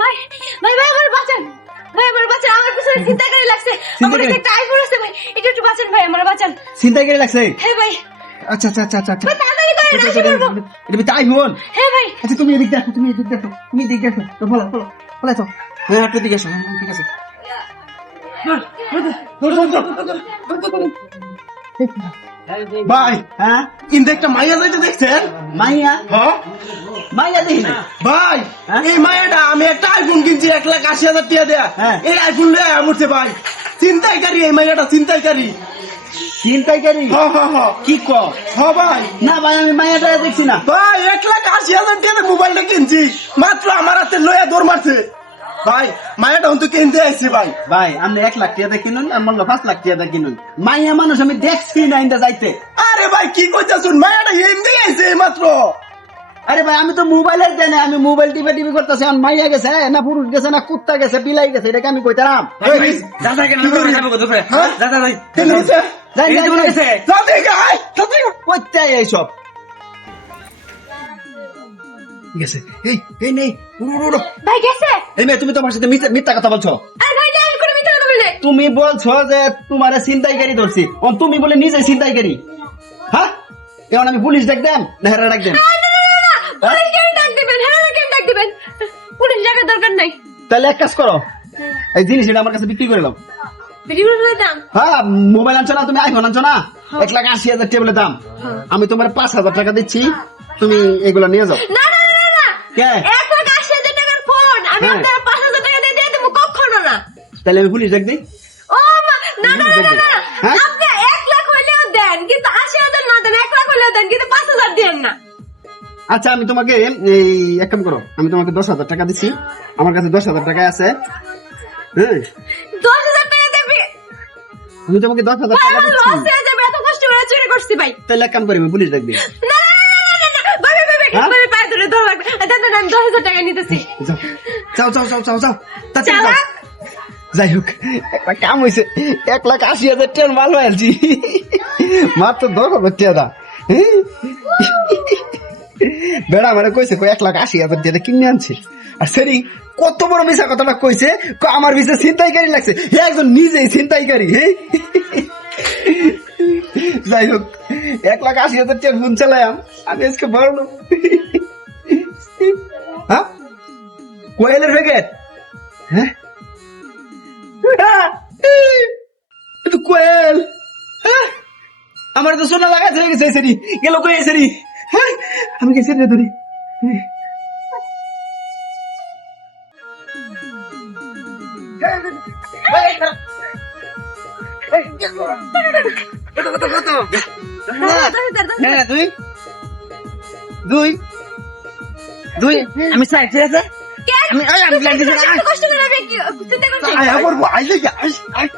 ভাই ভাই ভাই আমার বাঁচান ভাই আমার বাঁচান আমার পিছনে চিন্তা করে লাগছে আমার কাছে একটা আইফোন আছে ভাই একটু একটু বাঁচান ভাই আমার বাঁচান চিন্তা করে লাগছে হ্যাঁ ভাই আচ্ছা আচ্ছা আচ্ছা আচ্ছা আচ্ছা তাড়াতাড়ি এটা তাই হন হ্যাঁ ভাই আচ্ছা তুমি এদিক দেখো তুমি এদিক দেখো তুমি এদিক দেখো তো বলো বলো বলো তো হ্যাঁ একটু দিকে আসো হ্যাঁ, ঠিক আছে ভাই হ্যাঁ? কিন্তু একটা মাইয়া যাইতে দেখছেন? মাইয়া? হ্যাঁ? মাইয়া দেখি ভাই হ্যাঁ? এই মায়াটা আমি একটা আইফোন কিনছি এক লাখ আশি হাজার টাকা দেয়া। হ্যাঁ। এই আইফোন লয়ে আমুরছে ভাই। চিন্তাইকারী এই মাইয়াটা চিন্তাইকারী চিন্তাইকারী হ হ হ কি ক? হ ভাই। না ভাই আমি মাইয়াটা দেখছি না। ভাই এক লাখ আশি হাজার টাকা মোবাইলটা কিনছি। মাত্র আমার হাতে লয়ে দৌড় মারছে। ভাই মায়াটা কিনতে ভাই ভাই আপনি এক লাখ টাকা কিনুন আর মূল্য পাঁচ লাখ টাকা কিনুন মাইয়া মানুষ আমি দেখছি না ইন্দা যাইতে আরে ভাই কি করতেছুন মায়াটা এমনি আইছে মাত্র আরে ভাই আমি তো মোবাইলের দেনে আমি মোবাইল টিপে টিপি করতেছি এখন মাইয়া গেছে না পুরুষ গেছে না কুত্তা গেছে বিলাই গেছে এটাকে আমি কইতাম এই, দাদা কেন? হ্যাঁ? দাদা ভাই মনে। গেছে এই এই নেই। ভাই গেছে এই মেয়ে তুমি তোমার সাথে মিথ্যা- কথা বলছো। তুমি বলছো যে তোমার ছিনতাইকারী ধরছি। তুমি বলে নিজে ছিনতাইকারী। হ্যাঁ? এখন আমি পুলিশ ডাক দেন হেরা ডাক দেন পুলিশ হ্যাঁ ডাকার দরকার নাই। তাহলে এক কাজ করো। এই জিনিস এটা আমার কাছে বিক্রি করে দাও। হ্যাঁ মোবাইল আনছো না তুমি আইফোন আনছো না? এক লাখ আশি হাজার টেবিলের দাম। আমি তোমার পাঁচ হাজার টাকা দিচ্ছি তুমি এগুলো নিয়ে যাও। না কে? এক লাখ আশি হাজার টাকার ফোন। আমি। আপনার পাঁচ হাজার টাকা দিয়ে দিয়ে দেবো কখনো না। তাহলে আমি পুলিশ ডাক দিই ও মা না না না না না? আপনি এক লাখ হইলেও দেন কিন্তু আশি হাজার না দেন এক লাখ হইলেও দেন কিন্তু পাঁচ হাজার দেন না। আচ্ছা আমি তোমাকে এই এক কাম করো আমি তোমাকে দশ হাজার টাকা দিচ্ছি আমার কাছে দশ হাজার টাকা আছে। হ্যাঁ? দশ হাজার টাকা দেবে। আমি তোমাকে দশ হাজার টাকা দিচ্ছি লস হয়ে যাবে এত কষ্ট করে চুরি করছি ভাই। তাহলে এক কাম করি পুলিশ ডাক দিই না না না না না না ভাই ভাই ভাই হ্যাঁ? ভাই পায়ে দেন আমি দশ হাজার টাকা নিতেছি। যাও যাও যাও যাও যাও যাও। তাড়াতাড়ি যাও। চালা যাই হোক একটা কাম হয়েছে এক লাখ আশি হাজার টাকার মাল হয়েছি মাত্র দশ হাজার টাকা বেড়া মানে কইছে কই এক লাখ আশি হাজার টাকা কিনে আনছে। আর সেরি কত বড় মিশা কথাটা কইছে আমার বিষয়ে ছিনতাইকারী লাগছে। হে একজন নিজেই ছিনতাইকারী হ্যাঁ যাই হোক এক লাখ আশি হাজার টাকা গুণ চালাম আমি আজকে বড় লোক। হ্যাঁ? কোয়েলের প্যাকেট হ্যাঁ? কোয়েল। হ্যাঁ? আমার তো সোনা লাগা চলে গেছে সেরি। গেল কই সেরি? হ্যাঁ? আমি গেছি রে ধরি হ্যাঁ দুই। দুই? দুই আমি চাই ঠিক আছে? আমি- কষ্ট করে- চিন্তা করছি? আয়, আয়, আয়, আয়।